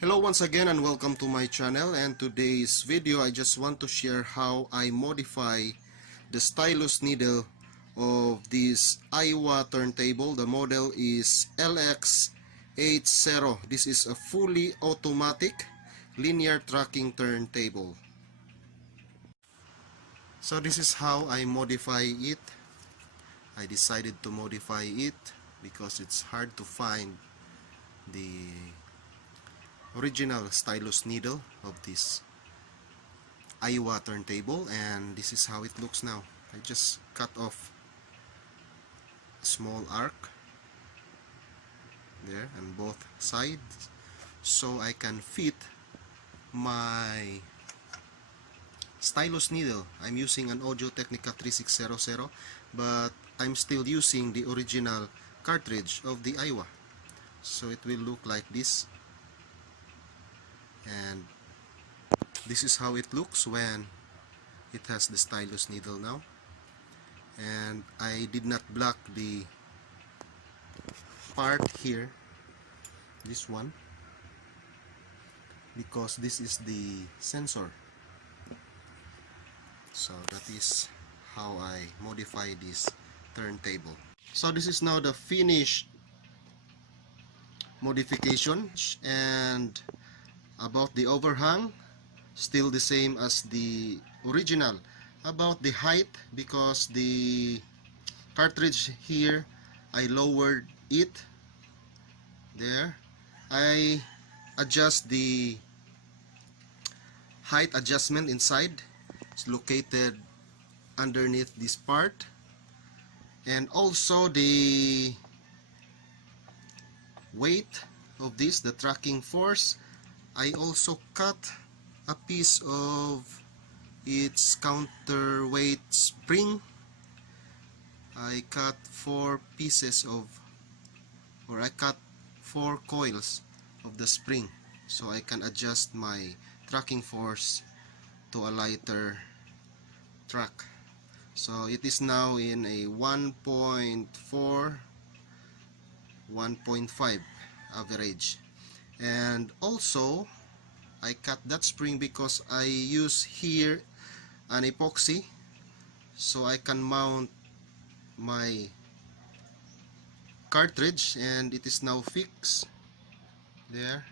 Hello once again and welcome to my channel, and today's video I just want to share how I modify the stylus needle of this Aiwa turntable. The model is LX-80. This is a fully automatic linear tracking turntable. So this is how I modify it. I decided to modify it because it's hard to find the original stylus needle of this Aiwa turntable, and this is how it looks now. I just cut off a small arc there on both sides so I can fit my stylus needle. I'm using an Audio-Technica 3600, but I'm still using the original cartridge of the Aiwa, so it will look like this. And this is how it looks when it has the stylus needle now. And I did not block the part here, this one, because this is the sensor. So that is how I modify this turntable. So this is now the finished modification. And about the overhang, still the same as the original. About the height, because the cartridge here, I lowered it there. I adjust the height adjustment inside. It's located underneath this part. And also the weight of this, the tracking force, I also cut a piece of its counterweight spring. I cut 4 pieces of, or I cut 4 coils of the spring so I can adjust my tracking force to a lighter track. So it is now in a 1.4, 1.5 average. And also I cut that spring because I use here an epoxy so I can mount my cartridge, and it is now fixed there.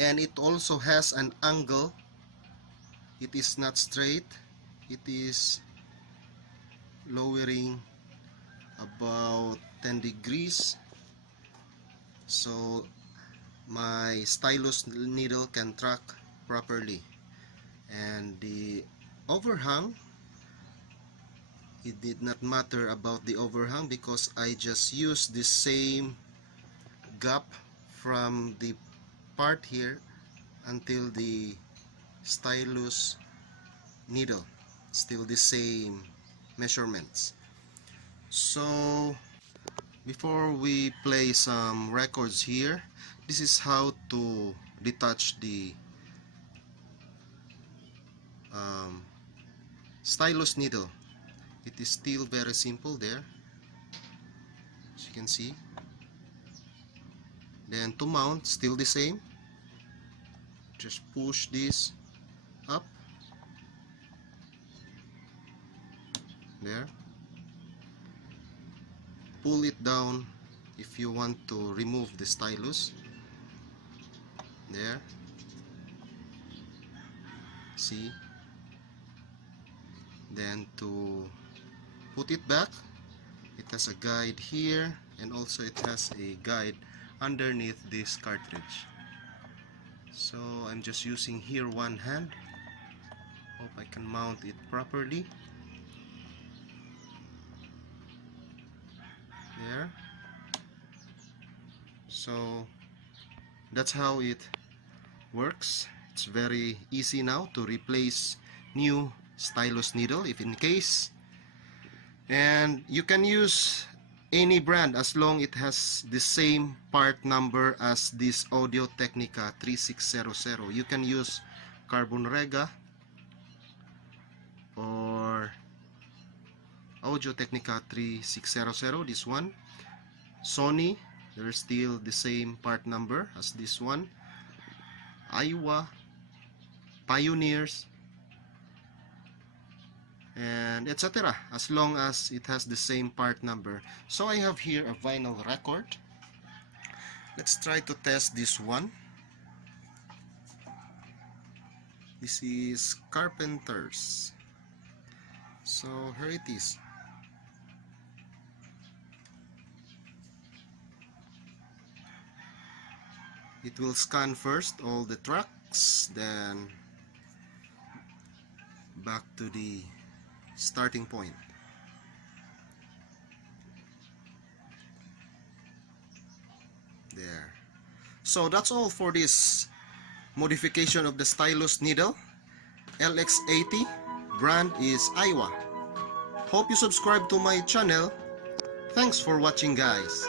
And it also has an angle. It is not straight, it is lowering about 10 degrees, so my stylus needle can track properly. And the overhang, it did not matter about the overhang because I just used the same gap from the part here until the stylus needle, still the same measurements. So before we play some records here, this is how to detach the stylus needle. It is still very simple there, as you can see. Then to mount, still the same. Just push this up there. Pull it down if you want to remove the stylus there. See? Then to put it back, it has a guide here, and also it has a guide underneath this cartridge. So I'm just using here one hand. Hope I can mount it properly there. So that's how it works. It's very easy now to replace new stylus needle if in case, and you can use any brand as long it has the same part number as this Audio-Technica 3600. You can use Carbon Rega or Audio-Technica 3600, this one. Sony, they're still the same part number as this one. Aiwa, Pioneers, and etc. as long as it has the same part number. So I have here a vinyl record. Let's try to test this one. This is Carpenters. So here it is. It will scan first all the tracks, then back to the starting point. There. So that's all for this modification of the Stylus needle. LX-80, brand is Aiwa. Hope you subscribe to my channel. Thanks for watching, guys.